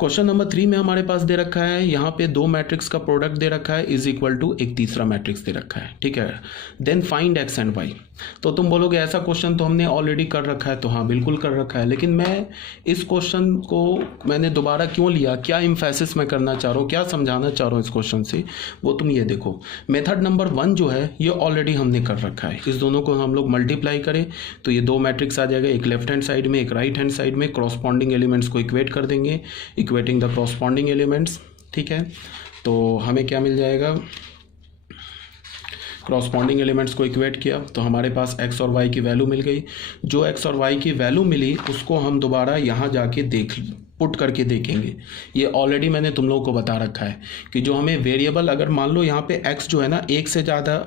Question number 3 में हमारे पास दे रखा है, यहाँ पे दो मैट्रिक्स का प्रोडक्ट दे रखा है इज इक्वल टू एक तीसरा मैट्रिक्स दे रखा है, ठीक है। Then find X and Y. तो तुम बोलोगे ऐसा क्वेश्चन तो हमने ऑलरेडी कर रखा है, तो हाँ बिल्कुल कर रखा है, लेकिन मैं इस क्वेश्चन को मैंने दोबारा क्यों लिया, क्या इम्फेसिस मैं करना चाह रहा हूँ, क्या समझाना चाह रहा हूँ इस क्वेश्चन से, वो तुम ये देखो। मेथड नंबर 1 जो है ये ऑलरेडी हमने कर रखा है, इस दोनों को हम लोग मल्टीप्लाई करें तो ये दो मैट्रिक्स आ जाएगा, एक लेफ्ट हैंड साइड में एक राइट हैंड साइड में, क्रॉसपॉन्डिंग एलिमेंट्स को इक्वेट कर देंगे, इक्वेटिंग द क्रॉसपॉन्डिंग एलिमेंट्स, ठीक है। तो हमें क्या मिल जाएगा, क्रॉसपॉन्डिंग एलिमेंट्स को इक्वेट किया तो हमारे पास एक्स और वाई की वैल्यू मिल गई। जो एक्स और वाई की वैल्यू मिली उसको हम दोबारा यहाँ जाके पुट करके देखेंगे। ये ऑलरेडी मैंने तुम लोगों को बता रखा है कि जो हमें वेरिएबल, अगर मान लो यहाँ पे एक्स जो है ना एक से ज़्यादा,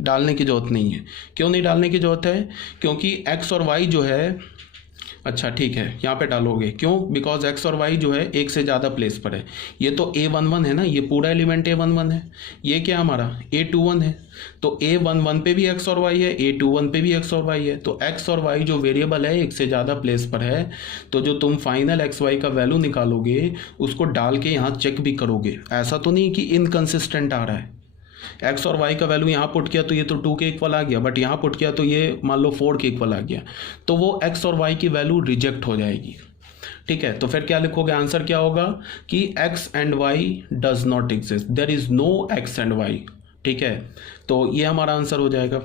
डालने की ज़रूरत नहीं है। क्यों नहीं डालने की ज़रूरत है, क्योंकि एक्स और वाई जो है, अच्छा ठीक है यहाँ पे डालोगे, क्यों, बिकॉज एक्स और वाई जो है एक से ज़्यादा प्लेस पर है। ये तो A11 है ना, ये पूरा एलिमेंट A11 है, ये क्या हमारा A21 है, तो A11 पे भी एक्स और वाई है, A21 पे भी एक्स और वाई है। तो एक्स और वाई जो वेरिएबल है एक से ज़्यादा प्लेस पर है, तो जो तुम फाइनल एक्स वाई का वैल्यू निकालोगे उसको डाल के यहाँ चेक भी करोगे। ऐसा तो नहीं कि इनकन्सिस्टेंट आ रहा है, एक्स और वाई का वैल्यू यहाँ पुट किया तो ये तो 2 के इक्वल आ गया, बट यहाँ पुट किया तो ये मान लो 4 के इक्वल आ गया, तो वो एक्स और वाई की वैल्यू रिजेक्ट हो जाएगी, ठीक है। तो फिर क्या लिखोगे, आंसर क्या होगा कि X and Y does not exist, there is no X and Y, ठीक है। तो ये हमारा आंसर हो जाएगा।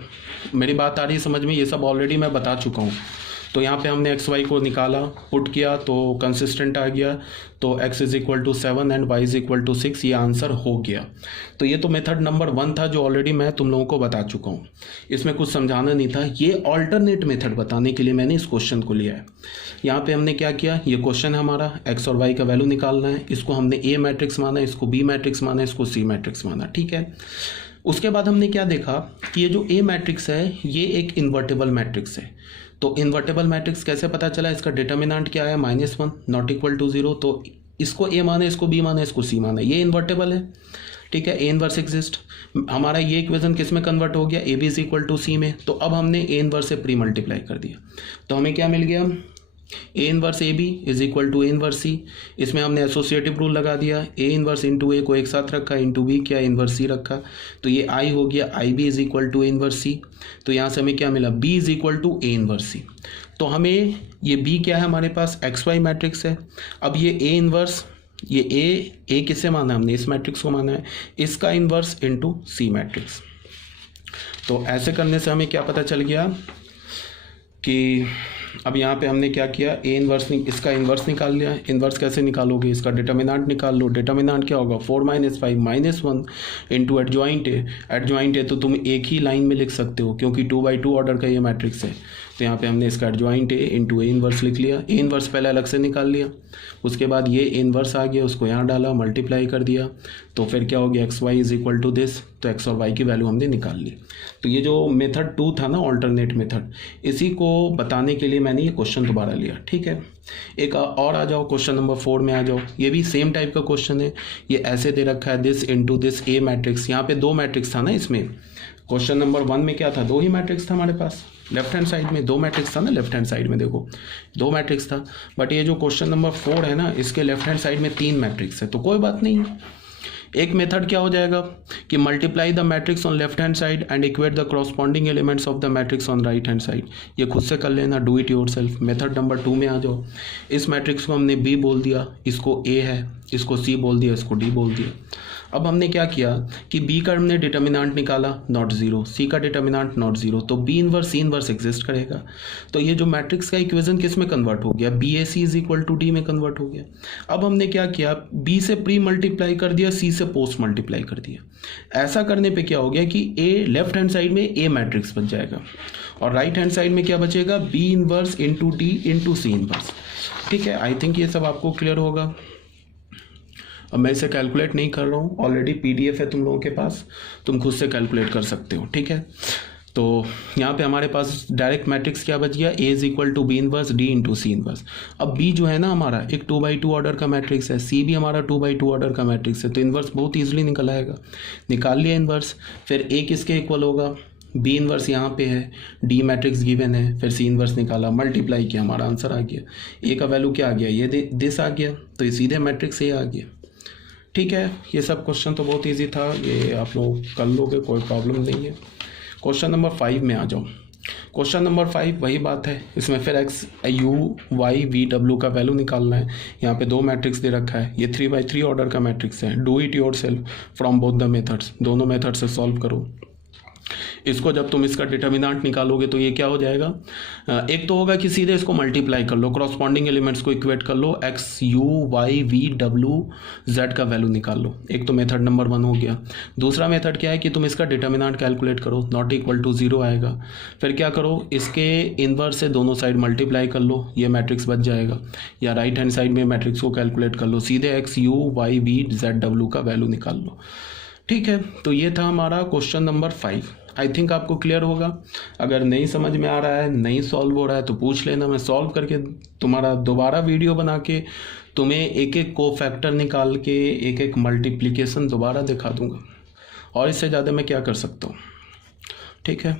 मेरी बात आ रही है समझ में, ये सब ऑलरेडी मैं बता चुका हूँ। तो यहाँ पे हमने एक्स वाई को निकाला, पुट किया तो कंसिस्टेंट आ गया, तो x is equal to 7 and y is equal to 6, ये आंसर हो गया। तो ये तो मेथड नंबर 1 था जो ऑलरेडी मैं तुम लोगों को बता चुका हूँ, इसमें कुछ समझाना नहीं था। ये ऑल्टरनेट मेथड बताने के लिए मैंने इस क्वेश्चन को लिया है। यहाँ पे हमने क्या किया, ये क्वेश्चन हमारा x और y का वैल्यू निकालना है, इसको हमने A मैट्रिक्स माना, इसको B मैट्रिक्स माना, इसको C मैट्रिक्स माना, ठीक है। उसके बाद हमने क्या देखा कि ये जो A मैट्रिक्स है ये एक इन्वर्टेबल मैट्रिक्स है। तो इन्वर्टेबल मैट्रिक्स कैसे पता चला, इसका डिटर्मिनेंट क्या है, -1 नॉट इक्वल टू 0। तो इसको A माना, इसको B माना, इसको C माना, ये इन्वर्टेबल है, ठीक है। A इनवर्स एग्जिस्ट, हमारा ये इक्वेशन किस में कन्वर्ट हो गया, AB is equal to C में। तो अब हमने A इनवर्स से प्री मल्टीप्लाई कर दिया, तो हमें क्या मिल गया, A inverse AB is equal to A inverse C। इसमें हमने एसोसिएटिव रूल लगा दिया, A इनवर्स इंटू A को एक साथ रखा, इंटू B क्या इनवर्स C रखा, तो ये I हो गया, IB is equal to A inverse C। तो यहाँ से हमें क्या मिला, B is equal to A inverse C। तो हमें ये B क्या है, हमारे पास XY मैट्रिक्स है। अब ये A इनवर्स, ये A किसे माना हमने, इस मैट्रिक्स को माना है, इसका इनवर्स इंटू C मैट्रिक्स। तो ऐसे करने से हमें क्या पता चल गया कि अब यहाँ पे हमने क्या किया, A इनवर्स, इसका इनवर्स निकाल लिया। इनवर्स कैसे निकालोगे, इसका डिटर्मिनेंट निकाल लो। डिटर्मिनेंट क्या होगा, 4 - 5 -1 into adjoint A. Adjoint A तो तुम एक ही लाइन में लिख सकते हो क्योंकि 2x2 ऑर्डर का ये मैट्रिक्स है। तो यहाँ पे हमने इसका adjoint A into A inverse लिख लिया। A इनवर्स पहले अलग से निकाल लिया, उसके बाद ये A इनवर्स आ गया, उसको यहाँ डाला, मल्टीप्लाई कर दिया, तो फिर क्या हो गया, X Y is equal to this. तो एक्स और वाई की वैल्यू हमने निकाल ली। तो ये जो मेथड 2 था ना, ऑल्टरनेट मेथड, इसी को बताने के लिए मैंने ये क्वेश्चन दोबारा लिया, ठीक है। एक और आ जाओ, क्वेश्चन नंबर 4 में आ जाओ। ये भी सेम टाइप का क्वेश्चन है, ये ऐसे दे रखा है, this into this A matrix. यहाँ पे 2 मैट्रिक्स था ना, इसमें क्वेश्चन नंबर 1 में क्या था, 2 ही मैट्रिक्स था हमारे पास। लेफ्ट हैंड साइड में 2 मैट्रिक्स था ना, लेफ्ट हैंड साइड में देखो 2 मैट्रिक्स था, बट ये जो क्वेश्चन नंबर 4 है ना, इसके लेफ्ट हैंड साइड में 3 मैट्रिक्स है। तो कोई बात नहीं, एक मेथड क्या हो जाएगा कि multiply the matrix on left hand side and equate the corresponding elements of the matrix on right hand side. ये खुद से कर लेना, do it yourself. Method number 2 में आ जाओ। इस मैट्रिक्स को हमने B बोल दिया, इसको A है, इसको C बोल दिया, इसको D बोल दिया। अब हमने क्या किया कि B का हमने डिटर्मिनेंट निकाला, नॉट 0, C का डिटर्मिनेंट नॉट 0, तो B inverse C inverse exist करेगा। तो ये जो मैट्रिक्स का इक्वेशन किस में कन्वर्ट हो गया, BAC is equal to D में कन्वर्ट हो गया। अब हमने क्या किया, B से प्री मल्टीप्लाई कर दिया, C से पोस्ट मल्टीप्लाई कर दिया। ऐसा करने पे क्या हो गया कि A लेफ्ट हैंड साइड में A मैट्रिक्स बच जाएगा और राइट हैंड साइड में क्या बचेगा, B inverse into D into C inverse, ठीक है। आई थिंक ये सब आपको क्लियर होगा। अब मैं इसे कैलकुलेट नहीं कर रहा हूँ, ऑलरेडी PDF है तुम लोगों के पास, तुम खुद से कैलकुलेट कर सकते हो, ठीक है। तो यहाँ पे हमारे पास डायरेक्ट मैट्रिक्स क्या बच गया, A is equal to B inverse D into C inverse. अब B जो है ना हमारा एक 2x2 ऑर्डर का मैट्रिक्स है, C भी हमारा 2x2 ऑर्डर का मैट्रिक्स है, तो इनवर्स बहुत ईजिली निकल आएगा। निकाल लिया इनवर्स, फिर A किसके इक्वल होगा, बी इनवर्स यहाँ पे है, डी मैट्रिक्स गिवन है, फिर सी इनवर्स निकाला, मल्टीप्लाई किया, हमारा आंसर आ गया। ए का वैल्यू क्या आ गया, ये दिस आ गया, तो ये सीधे मैट्रिक्स ए आ गया। ठीक है, ये सब क्वेश्चन तो बहुत इजी था, ये आप लोग कर लोगे, कोई प्रॉब्लम नहीं है। क्वेश्चन नंबर 5 में आ जाओ। क्वेश्चन नंबर 5 वही बात है, इसमें फिर x u y v W का वैल्यू निकालना है। यहाँ पे दो मैट्रिक्स दे रखा है, ये 3x3 ऑर्डर का मैट्रिक्स है। Do it your self from both the methods, दोनों मेथड से सॉल्व करो। इसको जब तुम इसका डिटर्मिनेंट निकालोगे तो ये क्या हो जाएगा, एक तो होगा कि सीधे इसको मल्टीप्लाई कर लो, क्रॉसपॉन्डिंग एलिमेंट्स को इक्वेट कर लो, एक्स यू वाई वी डब्ल्यू जेड का वैल्यू निकाल लो। एक तो मेथड नंबर 1 हो गया। दूसरा मेथड क्या है कि तुम इसका डिटर्मिनेंट कैलकुलेट करो, नॉट इक्वल टू 0 आएगा। फिर क्या करो, इसके इनवर्स से दोनों साइड मल्टीप्लाई कर लो, ये मैट्रिक्स बच जाएगा। या राइट हैंड साइड में मैट्रिक्स को कैलकुलेट कर लो, सीधे x u y V Z W का वैल्यू निकाल लो। ठीक है, तो ये था हमारा क्वेश्चन नंबर 5। आई थिंक आपको क्लियर होगा। अगर नहीं समझ में आ रहा है, नहीं सॉल्व हो रहा है तो पूछ लेना, मैं सॉल्व करके तुम्हारा दोबारा वीडियो बना के तुम्हें एक एक को फैक्टर निकाल के एक एक मल्टीप्लिकेशन दोबारा दिखा दूंगा। और इससे ज़्यादा मैं क्या कर सकता हूँ। ठीक है।